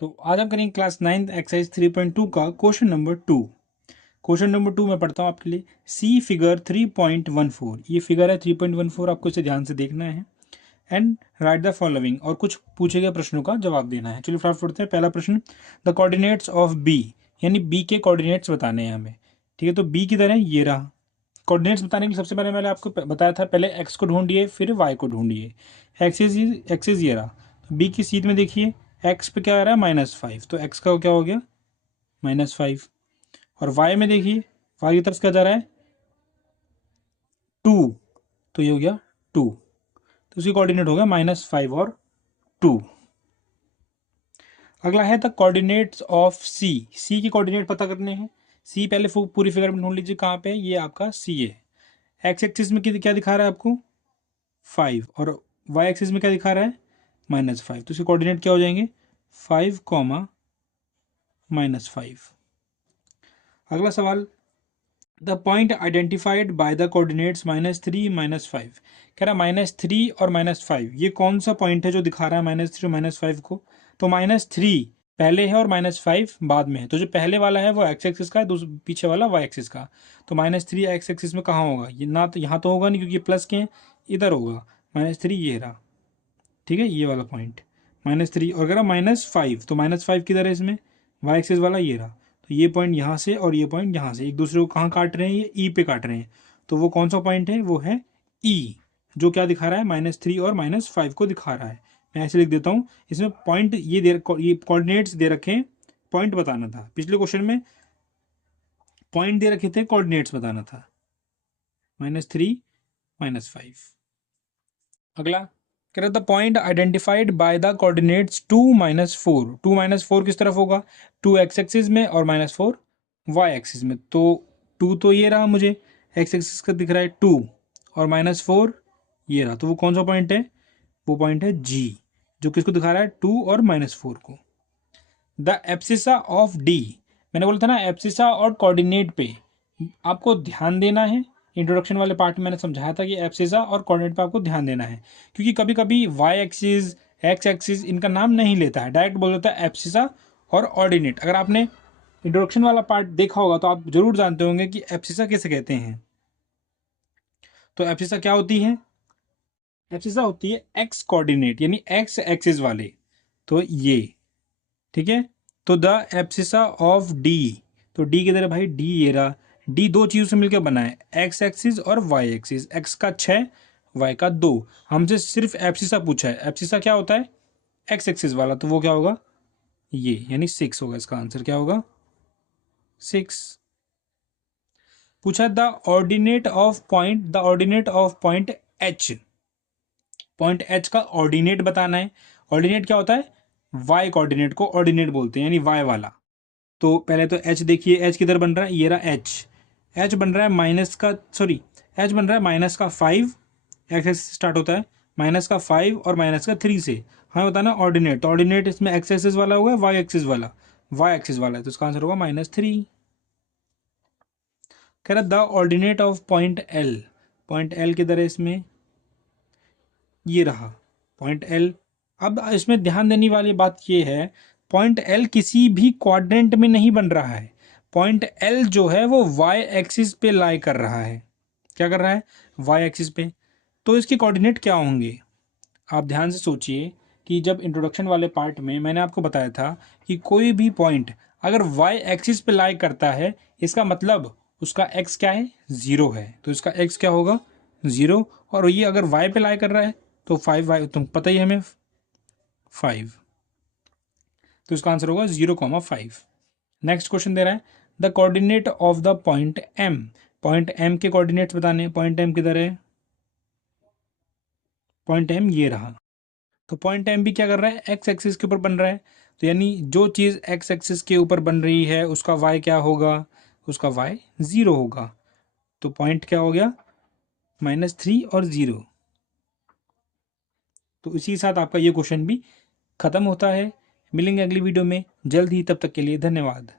तो आज हम करेंगे क्लास 9 एक्सरसाइज 3.2 का क्वेश्चन नंबर 2। क्वेश्चन नंबर 2 मैं पढ़ता हूँ आपके लिए। सी फिगर 3.14, ये फिगर है 3.14, आपको इसे ध्यान से देखना है एंड राइट द फॉलोइंग, और कुछ पूछे गए प्रश्नों का जवाब देना है। चलिए फटाफट पढ़ते हैं। पहला प्रश्न, द कोऑर्डिनेट्स ऑफ बी, यानी बी के कोऑर्डिनेट्स बताने हैं हमें। ठीक है, तो बी किधर है, ये रहा। कोऑर्डिनेट्स बताने के लिए सबसे पहले मैंने आपको बताया था, पहले एक्स को ढूंढिए फिर वाई को ढूंढिए। एक्सिस ये रहा, तो बी की सीध में देखिए एक्स पे क्या आ रहा है, -5, तो एक्स का क्या हो गया, -5। और वाई में देखिए, वाई की तरफ क्या जा रहा है, 2, तो ये हो गया 2, तो उसकी कोऑर्डिनेट हो गया -5 और 2। अगला है द कोऑर्डिनेट्स ऑफ सी, सी की कोऑर्डिनेट पता करने हैं। सी पहले पूरी फिगर में ढूंढ लीजिए कहाँ पे, ये आपका सी है। एक्स एक्सिस में क्या दिखा रहा है आपको, 5, और वाई एक्सिस में क्या दिखा रहा है, -5, तो इसके कोऑर्डिनेट क्या हो जाएंगे, 5, -5। अगला सवाल, the point identified by the coordinates -3 -5, कह रहा है -3 और -5, ये कौन सा पॉइंट है जो दिखा रहा है -3 और -5 को। तो -3 पहले है और -5 बाद में है, तो जो पहले वाला है वो एक्स एक्सिस का है, पीछे वाला वाई एक्सिस का। तो -3 एक्स एक्सिस में कहाँ होगा, ये ना तो यहाँ तो होगा नहीं क्योंकि ये प्लस के हैं, इधर होगा -3, ये रहा। ठीक है, ये वाला पॉइंट -3, और अगर -5, तो -5 किधर है इसमें, वाई एक्सिस वाला ये रहा। तो ये पॉइंट यहाँ से और ये पॉइंट यहाँ से एक दूसरे को कहाँ काट रहे हैं, ये ई पे काट रहे हैं। तो वो कौन सा पॉइंट है, वो है ई, जो क्या दिखा रहा है, -3 और -5 को दिखा रहा है। मैं ऐसे लिख देता हूँ, इसमें पॉइंट ये कोऑर्डिनेट्स दे रखे हैं, पॉइंट बताना था। पिछले क्वेश्चन में पॉइंट दे रखे थे, कोऑर्डिनेट्स बताना था, -3 -5। अगला, कह रहा the point identified by the coordinates 2 -4, 2 -4 किस तरफ होगा, 2 एक्स एक्सिस में और -4 वाई एक्सिस में। तो 2 तो ये रहा, मुझे एक्स एक्सिस का दिख रहा है 2, और -4 ये रहा, तो वो कौन सा पॉइंट है, वो पॉइंट है जी, जो किसको दिखा रहा है, 2 और -4 को। द एब्सिसा ऑफ डी, मैंने बोला था ना एब्सिसा और कोऑर्डिनेट पे आपको ध्यान देना है। इंट्रोडक्शन वाले पार्ट में मैंने समझाया था कि एब्सिसा और कोऑर्डिनेट पे आपको ध्यान देना है, क्योंकि कभी कभी वाई एक्सिस एक्स एक्सिस इनका नाम नहीं लेता है, डायरेक्ट बोल देता है एब्सिसा और ऑर्डिनेट। अगर आपने इंट्रोडक्शन वाला पार्ट देखा होगा तो आप जरूर जानते होंगे कि एब्सिसा किसे कहते हैं। तो एब्सिसा क्या होती है, एब्सिसा होती है एक्स कोऑर्डिनेट, यानी एक्स एक्सिस वाले, तो ये। ठीक है, तो द एब्सिसा ऑफ डी, तो डी किधर है भाई, डी ये रहा। डी दो चीजों से मिलकर बना है, एक्स एक्सिस और वाई एक्सिस, एक्स का 6, वाई का 2। हमसे सिर्फ एब्सिसा पूछा है, एब्सिसा क्या होता है, एक्स एक्सिस वाला, तो वो क्या होगा, ये, यानी 6 होगा, इसका आंसर क्या होगा, 6। पूछा the ordinate of point, the ordinate of point H, point H का ऑर्डिनेट बताना है। ऑर्डिनेट क्या होता है, वाई कोऑर्डिनेट को ऑर्डिनेट बोलते हैं, यानी वाई वाला। तो पहले तो एच देखिए, एच किधर बन रहा है, ये रहा एच, एच बन रहा है माइनस का, सॉरी, एच बन रहा है -5, एक्स एक्सिस स्टार्ट होता है, -5 और -3 से। हमें बताना ऑर्डिनेट, तो ऑर्डिनेट इसमें एक्स एक्सिस वाला होगा, वाई एक्सिस वाला, वाई एक्सिस वाला है, तो इसका आंसर होगा -3। कह रहा the ordinate of point L, point L किधर है इसमें, ये रहा पॉइंट एल। अब इसमें ध्यान देने वाली बात ये है, पॉइंट एल किसी भी क्वाड्रेंट में नहीं बन रहा है। पॉइंट एल जो है वो वाई एक्सिस पे लाई कर रहा है, क्या कर रहा है, वाई एक्सिस पे। तो इसके कोऑर्डिनेट क्या होंगे, आप ध्यान से सोचिए कि जब इंट्रोडक्शन वाले पार्ट में मैंने आपको बताया था कि कोई भी पॉइंट अगर वाई एक्सिस पे लाई करता है, इसका मतलब उसका एक्स क्या है, 0 है, तो इसका एक्स क्या होगा, 0। और ये अगर वाई पे लाई कर रहा है तो 5 वाई, तुम पता ही है हमें 5, तो इसका आंसर होगा 0,5। नेक्स्ट क्वेश्चन दे रहा है the coordinate of the point M, point M के कोऑर्डिनेट्स बताने। पॉइंट एम किधर है, पॉइंट एम ये रहा। तो पॉइंट एम भी क्या कर रहा है, एक्स एक्सिस के ऊपर बन रहा है, तो यानी जो चीज़ एक्स एक्सिस के ऊपर बन रही है उसका वाई क्या होगा, उसका वाई 0 होगा। तो पॉइंट क्या हो गया, -3 और 0। तो इसी के साथ आपका ये क्वेश्चन भी खत्म होता है। मिलेंगे अगली वीडियो में जल्द ही, तब तक के लिए धन्यवाद।